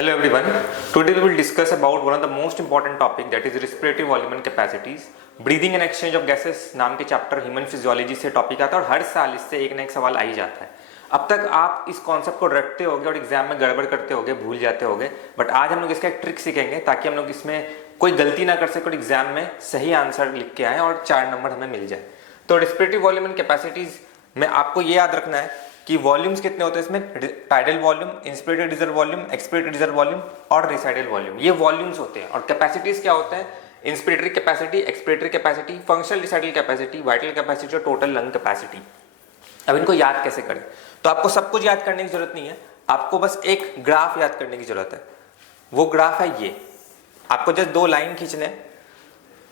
Hello everyone. Today we will discuss about one of the most important topic that is respiratory volume and capacities. Breathing and exchange of gases नाम के chapter human physiology से topic आता है और हर साल इससे एक ना एक सवाल आ ही जाता है। अब तक आप इस कॉन्सेप्ट को रटते होगे और एग्जाम में गड़बड़ करते होगे, भूल जाते होगे, बट आज हम लोग इसका एक ट्रिक सीखेंगे ताकि हम लोग इसमें कोई गलती ना कर सके और एग्जाम में सही आंसर लिख के आए और 4 नंबर हमें मिल जाए। तो रेस्पिरेटरी वॉल्यूम एंड कैपेसिटीज में आपको ये याद रखना है कि वॉल्यूम्स कितने होते हैं इसमें, tidal volume, inspirated reserve volume, expirated reserve volume और रिसाइडल वॉल्यूम, ये वॉल्यूम्स होते हैं। और कैपेसिटीज क्या होते हैं, inspiratory capacity, expiratory capacity, functional residual capacity, vital capacity और टोटल लंग कैपेसिटी। अब इनको याद कैसे करें, तो आपको सब कुछ याद करने की जरूरत नहीं है, आपको बस एक ग्राफ याद करने की जरूरत है। वो ग्राफ है ये, आपको जस्ट 2 लाइन खींचने।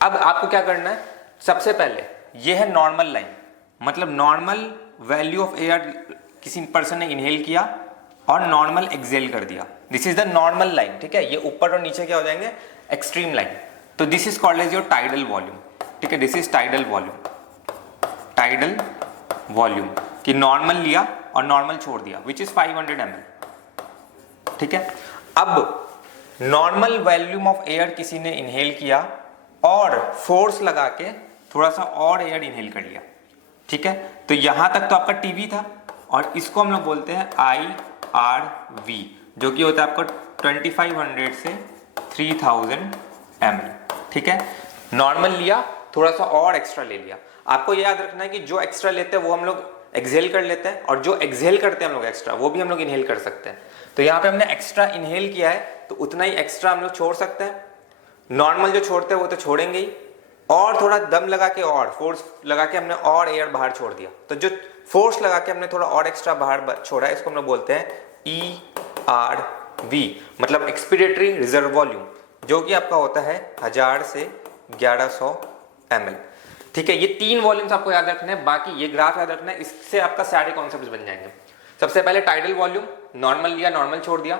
अब आपको क्या करना है, सबसे पहले ये है नॉर्मल लाइन, मतलब नॉर्मल वैल्यू ऑफ एयर किसी पर्सन ने इनहेल किया और नॉर्मल एक्सहेल कर दिया। This is the normal line, ठीक है। ये ऊपर और नीचे क्या हो जाएंगे, एक्सट्रीम लाइन। तो this is called as your tidal volume, ठीक है। This is tidal volume, tidal volume कि नॉर्मल लिया और नॉर्मल छोड़ दिया, विच इज 500 ml, ठीक है। अब नॉर्मल वॉल्यूम ऑफ एयर किसी ने इनहेल किया और फोर्स लगा के थोड़ा सा और एयर इनहेल कर लिया, ठीक है। तो यहां तक तो आपका टीवी था और इसको हम लोग बोलते हैं IRV, जो कि होता है आपका 2500 से 3000 ml, ठीक है। नॉर्मल लिया, थोड़ा सा और एक्स्ट्रा ले लिया। आपको ये याद रखना है कि जो एक्स्ट्रा लेते हैं वो हम लोग एक्सहेल कर लेते हैं और जो एक्सहेल करते हैं हम लोग एक्स्ट्रा, वो भी हम लोग इनहेल कर सकते हैं। तो यहाँ पे हमने एक्स्ट्रा इनहेल किया है तो उतना ही एक्स्ट्रा हम लोग छोड़ सकते हैं। नॉर्मल जो छोड़ते हैं वो तो छोड़ेंगे ही, और थोड़ा दम लगा के और फोर्स लगा के हमने और एयर बाहर छोड़ दिया। तो जो फोर्स लगा के हमने थोड़ा और एक्स्ट्रा बाहर छोड़ा है, इसको हम लोग बोलते हैं ERV, मतलब एक्सपिरेटरी रिजर्व वॉल्यूम, जो कि आपका होता है 1000 से 1100 ml, ठीक है। ये 3 वॉल्यूम्स आपको याद रखने हैं, बाकी ये ग्राफ याद रखना है, इससे आपका सारे कॉन्सेप्ट्स बन जाएंगे। सबसे पहले टाइडल वॉल्यूम, नॉर्मल लिया, नॉर्मल छोड़ दिया,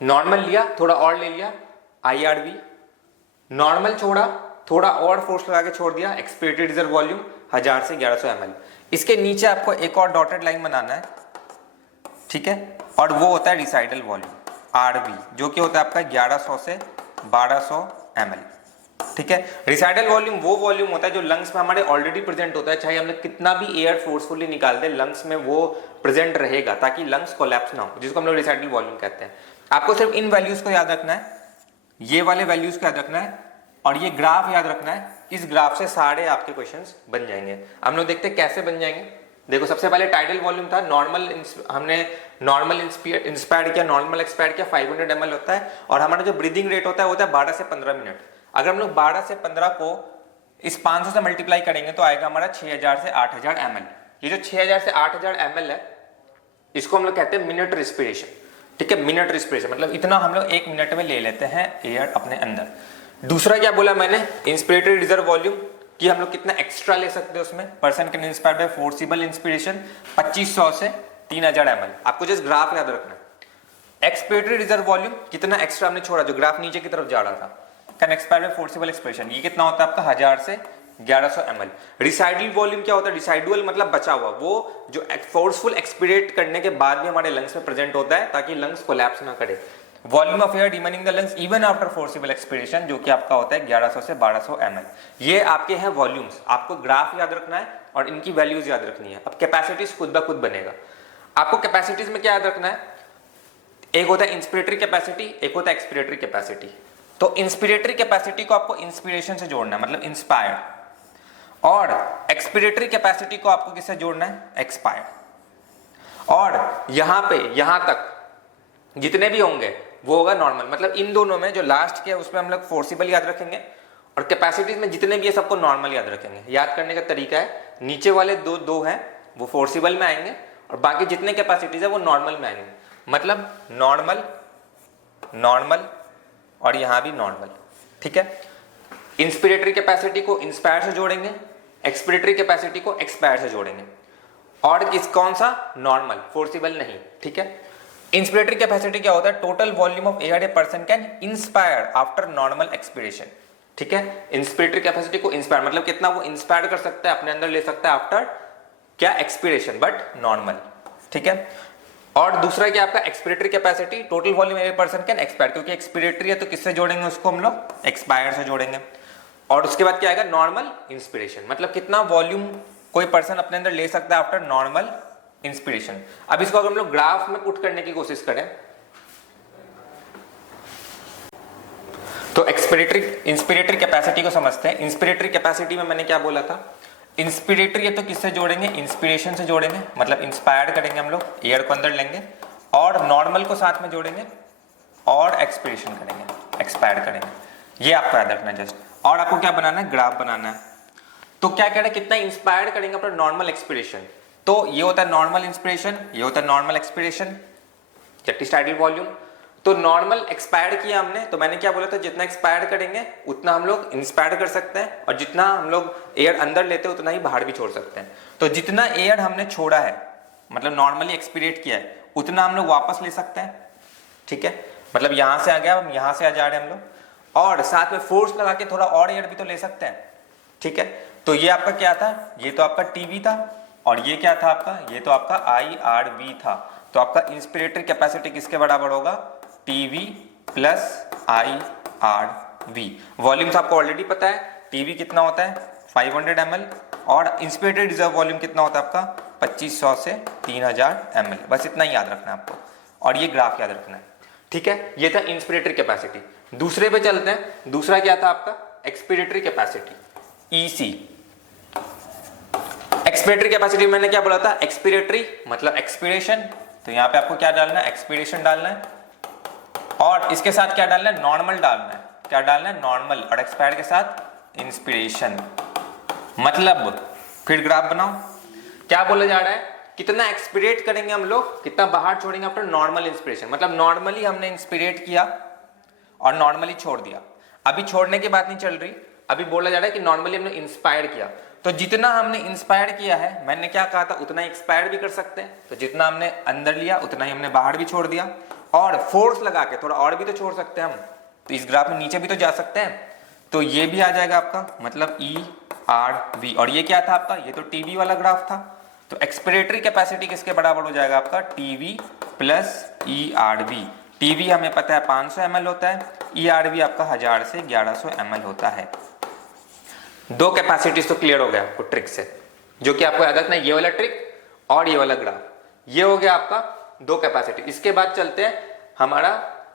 नॉर्मल लिया, थोड़ा और ले लिया, IRV, नॉर्मल छोड़ा, थोड़ा और फोर्स लगा के छोड़ दिया, एक्सपिरेटरी रिजर्व वॉल्यूम 1000 से 1100 ml। इसके नीचे आपको एक और डॉटेड लाइन बनाना है, ठीक है, और वो होता है रिसाइडल वॉल्यूम RV, जो कि होता है आपका 1100 से 1200 ml, ठीक है। रिसाइडल वॉल्यूम वो वॉल्यूम होता है जो लंग्स में हमारे ऑलरेडी प्रेजेंट होता है, चाहे हमने कितना भी एयर फोर्सफुली निकाल दे, लंग्स में वो प्रेजेंट रहेगा ताकि लंग्स कोलैप्स ना हो, जिसको हम लोग रिसाइडल वॉल्यूम कहते हैं। आपको सिर्फ इन वैल्यूज को याद रखना है, ये वाले वैल्यूज को याद रखना है और ये ग्राफ याद रखना है। इस ग्राफ से सारे आपके क्वेश्चंस बन जाएंगे। हम लोग देखते हैं कैसे बन जाएंगे। देखो, सबसे पहले टाइडल वॉल्यूम था, नॉर्मल हमने नॉर्मल इंस्पायर्ड किया, नॉर्मल एक्सपायर्ड किया, 500 ml होता है और हमारा जो ब्रीदिंग रेट होता है 12 से 15 मिनट। अगर हम लोग 12 से 15 को इस 500 से मल्टीप्लाई करेंगे तो आएगा हमारा 6000 से 8000 ml। ये जो 6000 से 8000 ml है, इसको हम लोग कहते हैं मिनट रिस्पिरेशन, ठीक है। मिनट रिस्पिरेशन मतलब इतना हम लोग 1 मिनट में ले लेते हैं एयर अपने अंदर। दूसरा क्या बोला मैंने, इंस्पिरेटरी रिजर्व वॉल्यूम, कि हम लोग कितना एक्स्ट्रा ले सकते हैं उसमें। Person can inspire by forcible inspiration 2500 से 3000 ml। आपको जस्ट ग्राफ याद रखना है। एक्सपिरेटरी रिजर्व वॉल्यूम, कितना एक्स्ट्रा हमने छोड़ा, जो ग्राफ नीचे की तरफ जा रहा था, can expire by forcible expiration, ये कितना होता है आपका 1000 से 1100 ml। रिसाइडल वॉल्यूम क्या होता है, रिसाइडुअल मतलब बचा हुआ, वो जो फोर्सफुल एक्सपिरेट करने के बाद भी हमारे लंग्स में प्रेजेंट होता है ताकि लंग्स कोलैप्स ना करे। Volume of air remaining the lungs even after forcible expiration, जो कि आपका होता है 1100 से 1200 ml। ये आपके हैं वॉल्यूम्स। आपको ग्राफ याद रखना है और इनकी वैल्यूज याद रखनी है। अब कैपेसिटीज खुद ब खुद बनेगा। आपको कैपेसिटीज में क्या याद रखना है, एक होता है इंस्पिरेटरी कैपेसिटी, एक होता है एक्सपिरेटरी कैपेसिटी। तो इंस्पिरेटरी कैपेसिटी को आपको इंस्पिरेशन से जोड़ना है, मतलब इंस्पायर, और एक्सपिरेटरी कैपेसिटी को आपको किससे जोड़ना है, एक्सपायर। और यहां पे यहां तक जितने भी होंगे वो होगा नॉर्मल, मतलब इन दोनों में जो लास्ट के उसमें हम लोग फोर्सिबल याद रखेंगे और कैपेसिटीज में जितने भी है सबको नॉर्मल याद रखेंगे। याद करने का तरीका है, नीचे वाले दो हैं वो फोर्सिबल में आएंगे और बाकी जितने कैपेसिटीज है वो नॉर्मल में आएंगे, मतलब नॉर्मल, नॉर्मल और यहां भी नॉर्मल, ठीक है। इंस्पिरेटरी कैपेसिटी को इंस्पायर से जोड़ेंगे, एक्सपिरेटरी कैपेसिटी को एक्सपायर से जोड़ेंगे, और कौन सा, नॉर्मल, फोर्सिबल नहीं, ठीक है। इंस्पिरेटरी कैपेसिटी क्या होता है, total volume of air a person can inspire after normal expiration, ठीक है। इंस्पिरेटरी कैपेसिटी को इंस्पायर मतलब कितना वो इंस्पायर कर सकता है, अपने अंदर ले सकता है आफ्टर क्या, एक्सपिरेशन, बट नॉर्मल, ठीक है। और दूसरा क्या आपका expiratory capacity, total volume a person can expire, क्योंकि एक्सपिरेटरी है तो किससे जोड़ेंगे उसको हम लोग, एक्सपायर से जोड़ेंगे। और उसके बाद क्या आएगा, नॉर्मल इंस्पिरेशन, मतलब कितना वॉल्यूम कोई पर्सन अपने अंदर ले सकता है आफ्टर नॉर्मल इंस्पिरेशन। अब इसको अगर हम लोग ग्राफ में पुट करने की कोशिश करें तो इंस्पिरेटरी कैपेसिटी को समझते हैं। इंस्पिरेटरी कैपेसिटी में मैंने क्या बोला था, इंस्पिरेटरी है तो किससे जोड़ेंगे, इंस्पिरेशन से जोड़ेंगे, मतलब इंस्पायर्ड करेंगे हम लोग, एयर को अंदर लेंगे और नॉर्मल को साथ में जोड़ेंगे और एक्सपिरेशन करेंगे, एक्सपायर्ड करेंगे। ये आपको याद रखना है जस्ट। और आपको क्या बनाना है, ग्राफ बनाना है। तो क्या कह रहे हैं, कितना इंस्पायर्ड करेंगे अपना नॉर्मल एक्सपिरेशन, तो ये होता है नॉर्मल इंस्पिरेशन, ये होता है normal expiration, jet ideal volume. तो नॉर्मल एक्सपायर्ड किया हमने, तो मैंने क्या बोला था, जितना एक्सपायर्ड करेंगे उतना हम लोग इंस्पायर्ड कर सकते हैं, और जितना हम लोग एयर अंदर लेते हैं उतना ही बाहर भी छोड़ सकते हैं। तो जितना एयर हमने छोड़ा है, मतलब नॉर्मली एक्सपिरेट किया है, उतना हम लोग वापस ले सकते हैं, ठीक है। मतलब यहां से आ गया, हम यहां से आ जा रहे हैं हम लोग, और साथ में फोर्स लगा के थोड़ा और एयर भी तो ले सकते हैं, ठीक है। तो ये आपका क्या था, ये तो आपका टीवी था, और ये क्या था आपका, ये तो आपका IRV था। तो आपका इंस्पिरेटरी कैपेसिटी किसके बराबर होगा, टीवी प्लस IRV। वॉल्यूम्स आपको ऑलरेडी पता है, टीवी कितना होता है 500 ml, और इंस्पिरेटरी रिजर्व वॉल्यूम कितना होता है आपका 2500 से 3000 ml। बस इतना ही याद रखना है आपको, और ये ग्राफ याद रखना है, ठीक है। ये था इंस्पिरेटरी कैपेसिटी। दूसरे पे चलते हैं। दूसरा क्या था आपका, expiratory capacity, EC। Expiratory capacity मैंने क्या बोला था, एक्सपिरेटरी मतलब एक्सपिरेशन, तो यहां पे आपको क्या डालना है, एक्सपिरेशन डालना है, और इसके साथ क्या डालना है, नॉर्मल डालना है। क्या डालना है, नॉर्मल, और एक्सपायर के साथ इंस्पिरेशन। मतलब फिर ग्राफ बनाओ, क्या बोला जा रहा है, कितना एक्सपिरेट करेंगे हम लोग, कितना बाहर छोड़ेंगे आफ्टर नॉर्मल इंस्पिरेशन। मतलब नॉर्मली हमने इंस्पिरेट किया और नॉर्मली छोड़ दिया, अभी छोड़ने की बात नहीं चल रही, अभी बोला जा रहा है कि नॉर्मली हमने इंस्पायर किया। तो जितना हमने इंस्पायर किया है, मैंने क्या कहा था, उतना एक्सपायर भी कर सकते हैं। तो जितना हमने अंदर लिया उतना ही हमने बाहर भी छोड़ दिया, और फोर्स लगा के थोड़ा और भी तो छोड़ सकते हैं हम। तो इस ग्राफ में नीचे भी तो जा सकते हैं, तो ये भी आ जाएगा आपका, मतलब ERV। और ये क्या था आपका, ये तो टीवी वाला ग्राफ था। तो एक्सपिरेटरी कैपेसिटी किसके बराबर हो जाएगा आपका, टीवी प्लस ERV। टीवी हमें पता है 500 ml होता है, ERV आपका 1000 से 1100 ml होता है। दो कैपेसिटीज तो क्लियर हो गया आपको ट्रिक से, जो कि आपको याद रखना है, ये वाला ट्रिक और ये वाला ग्राफ। ये हो गया आपका दो कैपेसिटी। इसके बाद चलते हैं हमारा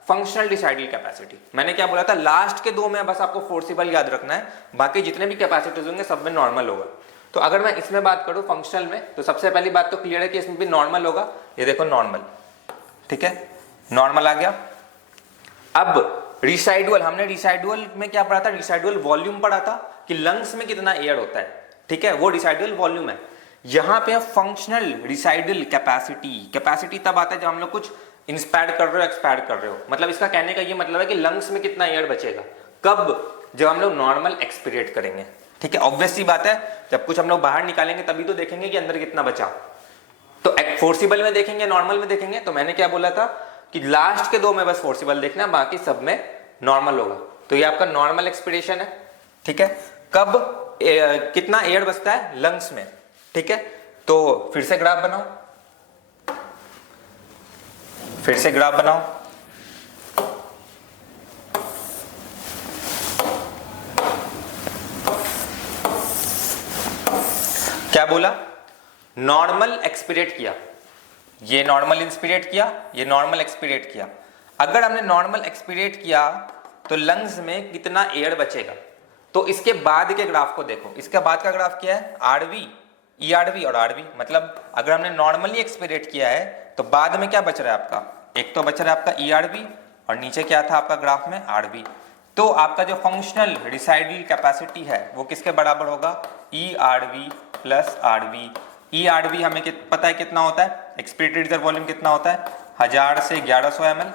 फंक्शनल डिसाइडल कैपेसिटी। मैंने क्या बोला था, लास्ट के दो में बस आपको फोर्सिबल याद रखना है, बाकी जितने भी कैपेसिटीज होंगे सब में नॉर्मल होगा। तो अगर मैं इसमें बात करूं फंक्शनल में, तो सबसे पहली बात तो क्लियर है कि इसमें भी नॉर्मल होगा। ये देखो नॉर्मल, ठीक है, नॉर्मल आ गया। अब रिसाइडुअल, हमने रिसाइडुअल में क्या पढ़ा था, रिसाइडुअल वॉल्यूम पढ़ा था कि लंग्स में कितना एयर होता है, ठीक है, वो रिसाइडुअल वॉल्यूम है। यहां पे फंक्शनल रिसाइडल कैपेसिटी, कैपेसिटी तब आता है जब हम लोग कुछ इंस्पायर कर रहे हो, एक्सपायर कर रहे हो। मतलब इसका कहने का ये मतलब है कि लंग्स में कितना एयर बचेगा, कब, जब हम लोग नॉर्मल एक्सपिरेट करेंगे, ठीक है। ऑब्वियस सी बात है, जब कुछ हम लोग बाहर निकालेंगे तभी तो देखेंगे कि अंदर कितना बचा। तो फोर्सिबल में देखेंगे, नॉर्मल में देखेंगे। तो मैंने क्या बोला था कि लास्ट के दो में बस फोर्सिबल देखना, बाकी सब में नॉर्मल होगा। तो ये आपका नॉर्मल एक्सपिरेशन है, ठीक है। कब कितना एयर बचता है लंग्स में, ठीक है। तो फिर से ग्राफ बनाओ, फिर से ग्राफ बनाओ। क्या बोला, नॉर्मल एक्सपिरेट किया, ये नॉर्मल इंस्पिरेट किया, ये नॉर्मल एक्सपिरेट किया। अगर हमने नॉर्मल एक्सपिरेट किया तो लंग्स में कितना एयर बचेगा। तो इसके बाद के ग्राफ को देखो, इसके बाद का ग्राफ क्या है, RV, ERV और RV। मतलब अगर हमने नॉर्मली एक्सपिरेट किया है तो बाद में क्या बच रहा है आपका, एक तो बच रहा है आपका ERV, और नीचे क्या था आपका ग्राफ में, RV। तो आपका जो फंक्शनल रिसाइडल कैपेसिटी है वो किसके बराबर होगा, ERV प्लस RV। ERV हमें पता है कितना होता है, एक्सपिरेटरी रिजर्व वॉल्यूम कितना होता है, 1000 से 1100 ml,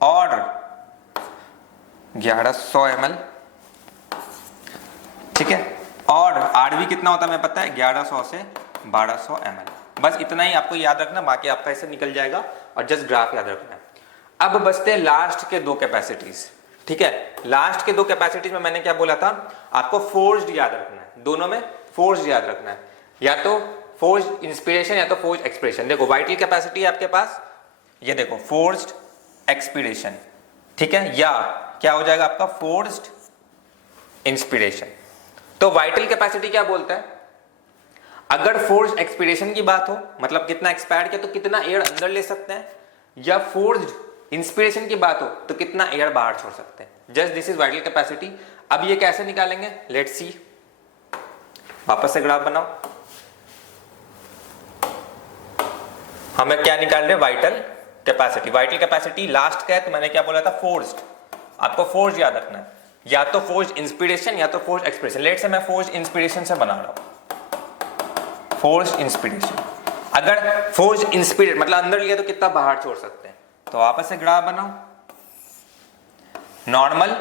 और 1100 ml, ठीक है। और RV कितना होता है हमें पता है, 1100 से 1200 ml। बस इतना ही आपको याद रखना, बाकी आपका ऐसे निकल जाएगा, और जस्ट ग्राफ याद रखना है। अब बचते हैं लास्ट के दो कैपेसिटीज, ठीक है। लास्ट के दो कैपेसिटीज में मैंने क्या बोला था, आपको फोर्स्ड याद रखना है, दोनों में फोर्स्ड याद रखना है। या तो फोर्स्ड इंस्पिरेशन या तो फोर्स्ड एक्सपिरेशन। देखो वाइटल कैपेसिटी है आपके पास, ये देखो फोर्स्ड एक्सपिरेशन, ठीक है, या क्या हो जाएगा आपका फोर्स्ड इंस्पिरेशन। तो वाइटल कैपेसिटी क्या बोलता है, अगर फोर्स्ड एक्सपिरेशन की बात हो मतलब कितना एक्सपायर किया तो कितना एयर अंदर ले सकते हैं, या फोर्स्ड इंस्पिरेशन की बात हो तो कितना एयर बाहर छोड़ सकते हैं। Just this is vital capacity. अब ये कैसे निकालेंगे, लेट्स सी। वापस से ग्राफ बनाओ। हमें क्या निकाल रहे हैं, vital capacity. Vital capacity last का है तो मैंने क्या बोला था, फोर्स्ड। आपको फोर्स याद रखना है, या तो फोर्स्ड इंस्पिरेशन या तो फोर्स्ड एक्सपिरेशन। लेट से मैं फोर्स्ड इंस्पिरेशन से बना रहा हूं, फोर्स्ड इंस्पिरेशन। अगर फोर्स्ड इंस्पिरेट मतलब अंदर लिया तो कितना बाहर छोड़ सकते हैं। तो वापस से ग्राफ बनाओ, नॉर्मल,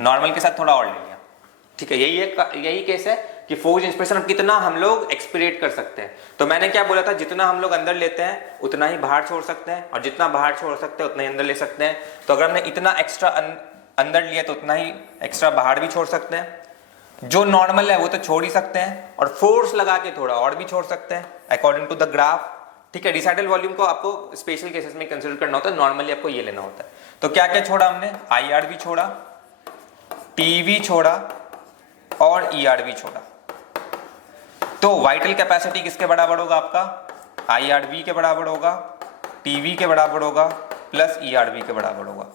नॉर्मल के साथ थोड़ा और ले लिया, ठीक है। यही केस है कि फोर्स इंस्पिरेशन कितना हम लोग एक्सपिरेट कर सकते हैं। तो मैंने क्या बोला था, जितना हम लोग अंदर लेते हैं उतना ही बाहर छोड़ सकते हैं, और जितना बाहर छोड़ सकते हैं उतना ही अंदर ले सकते हैं। तो अगर हमने इतना एक्स्ट्रा अंदर लिया तो उतना ही एक्स्ट्रा बाहर भी छोड़ सकते हैं। जो नॉर्मल है वो तो छोड़ ही सकते हैं, और फोर्स लगा के थोड़ा और भी छोड़ सकते हैं अकॉर्डिंग टू द ग्राफ, ठीक है। रिसाइडल वॉल्यूम को आपको स्पेशल केसेस में कंसिडर करना होता है, नॉर्मली आपको ये लेना होता है। तो क्या क्या छोड़ा हमने, IR भी छोड़ा, TV छोड़ा और ER भी छोड़ा। तो वाइटल कैपेसिटी किसके बराबर होगा आपका, IRV के बराबर होगा, TV के बराबर होगा, प्लस ERV के बराबर होगा,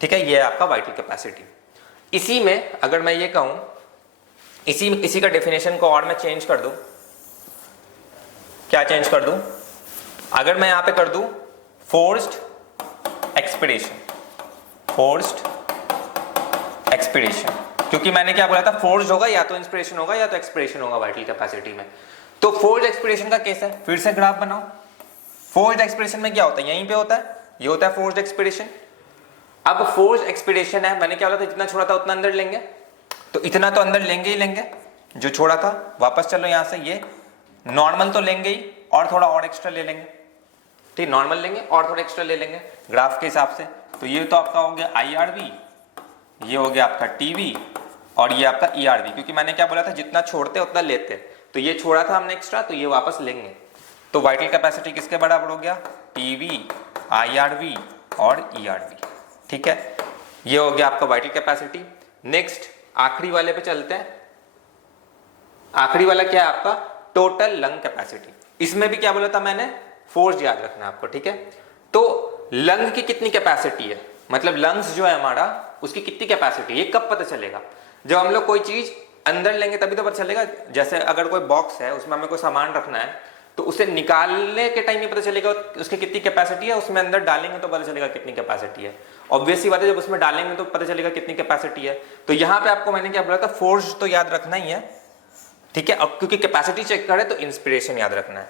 ठीक है। ये है आपका वाइटल कैपेसिटी। इसी में अगर मैं ये कहूं, इसी का डेफिनेशन को और मैं चेंज कर दूं, क्या चेंज कर दूं, अगर मैं यहां पे कर दूं फोर्स्ड एक्सपिरेशन, फोर्स्ड एक्सपिरेशन, क्योंकि मैंने क्या बोला था, फोर्स्ड होगा या तो इंस्पिरेशन होगा या तो एक्सपिरेशन होगा वाइटल कैपेसिटी में। तो फोर्स्ड एक्सपिरेशन का केस है, फिर से ग्राफ बनाओ। फोर्स्ड एक्सपिरेशन में क्या होता है, यहीं पे होता है, ये होता है फोर्स्ड एक्सपिरेशन। अब फोर्स्ड एक्सपिरेशन है, मैंने क्या बोला था, जितना छोड़ा था उतना अंदर लेंगे, तो इतना तो अंदर लेंगे ही लेंगे जो छोड़ा था। वापस चलो यहां से, ये नॉर्मल तो लेंगे ही और थोड़ा और एक्स्ट्रा ले लेंगे, ठीक, नॉर्मल लेंगे और थोड़ा एक्स्ट्रा ले लेंगे ग्राफ के हिसाब से। तो ये तो आपका हो गया IRV, ये हो गया आपका TV, और ये आपका ERV, क्योंकि मैंने क्या बोला था, जितना छोड़ते उतना लेते। तो ये छोड़ा था हमने एक्स्ट्रा, तो ये वापस लेंगे। तो वाइटल कैपेसिटी किसके बराबर हो गया, TV, IRV और ERV, ठीक है। ये हो गया आपका वाइटल कैपेसिटी। नेक्स्ट आखिरी वाले पे चलते हैं। आखिरी वाला क्या है आपका, टोटल लंग कैपेसिटी। इसमें भी क्या बोला था मैंने, फोर्स याद रखना है आपको, ठीक है। तो लंग की कितनी कैपेसिटी है, मतलब लंग्स जो है हमारा, उसकी कितनी कैपेसिटी, ये कब पता चलेगा, जब हम लोग कोई चीज अंदर लेंगे तभी तो पता चलेगा। जैसे अगर कोई बॉक्स है उसमें हमें कोई सामान रखना है, तो उसे निकालने के टाइम ही पता चलेगा उसकी कितनी कैपेसिटी है, उसमें अंदर डालेंगे तो पता चलेगा कितनी कैपेसिटी है। ऑब्वियसली बात है, जब उसमें डालेंगे तो पता चलेगा कितनी कैपेसिटी है। तो यहाँ पे आपको मैंने क्या बोला था, फोर्स तो याद रखना ही है, ठीक है। अब क्योंकि कैपेसिटी चेक करे तो इंस्पिरेशन याद रखना है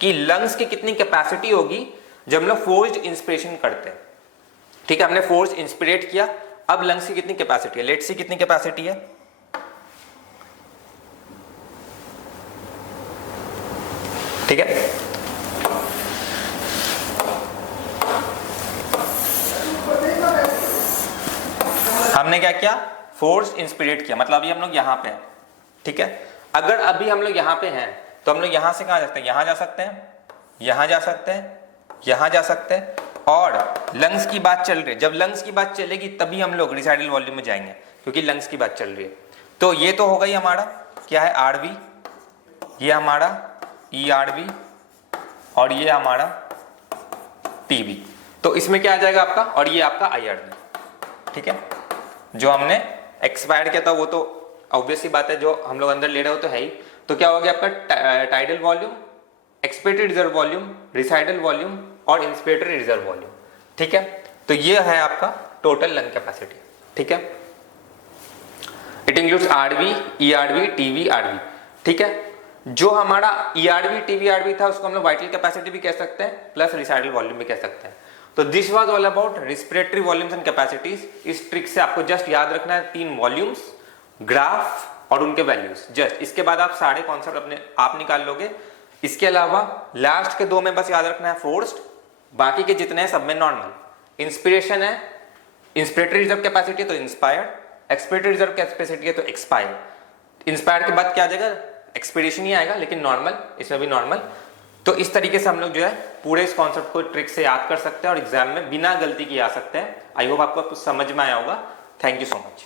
कि लंग्स की कितनी कैपेसिटी होगी जब हम लोग फोर्स्ड इंस्पिरेशन करते हैं, ठीक है। हमने फोर्स इंस्पिरेट किया, अब लंग्स की कितनी कैपेसिटी है, लेट्स सी कितनी कैपेसिटी है, ठीक है। हमने क्या किया, फोर्स इंस्पिरेट किया, मतलब अभी हम लोग यहां पे हैं, ठीक है। अगर अभी हम लोग यहां पे हैं तो हम लोग यहां से कहां जा सकते हैं, यहां जा सकते हैं, यहां जा सकते हैं, यहां जा सकते हैं, और लंग्स की बात चल रही है। जब लंग्स की बात चलेगी तभी हम लोग रिसाइडल वॉल्यूम में जाएंगे, क्योंकि लंग्स की बात चल रही है। तो ये तो हो गई हमारा क्या है, RV, ये हमारा ERV, और ये हमारा TV। तो इसमें क्या आ जाएगा आपका, और ये आपका IRV, ठीक है। जो हमने एक्सपायर किया था वो तो ऑब्वियसली बात है, जो हम लोग अंदर ले रहे हो तो है ही। तो क्या हो गया आपका, tidal volume, expected reserve volume, residual volume और इंस्पिरेटरी रिजर्व वॉल्यूम, ठीक है। तो ये है आपका टोटल लंग कैपेसिटी, ठीक है। It includes RV, ERV, TV, RV, ठीक है। जो हमारा ERV, TV, RV था उसको हम लोग वाइटल कैपेसिटी भी कह सकते हैं, प्लस रिसाइडल वॉल्यूम भी कह सकते हैं। तो this was all about respiratory volumes and capacities. इस ट्रिक से आपको जस्ट याद रखना है 3 वॉल्यूम्स, ग्राफ और उनके वैल्यूज, जस्ट। इसके बाद आप सारे कॉन्सेप्ट अपने आप निकाल लोगे। इसके अलावा लास्ट के 2 में बस याद रखना है फोर्स्ड, बाकी के जितने हैं सब में नॉर्मल। इंस्पिरेशन है, इंस्पिरेटरी रिजर्व कैपेसिटी तो इंस्पायर्ड, एक्सपिरेटरी रिजर्व कैपेसिटी है तो एक्सपायर्ड। इंस्पायर्ड के बाद क्या आ जाएगा, एक्सपीडिशन ही आएगा लेकिन नॉर्मल, इसमें भी नॉर्मल। तो इस तरीके से हम लोग जो है पूरे इस कॉन्सेप्ट को ट्रिक से याद कर सकते हैं और एग्जाम में बिना गलती के आ सकते हैं। आई होप आपको कुछ समझ में आया होगा। Thank you so much.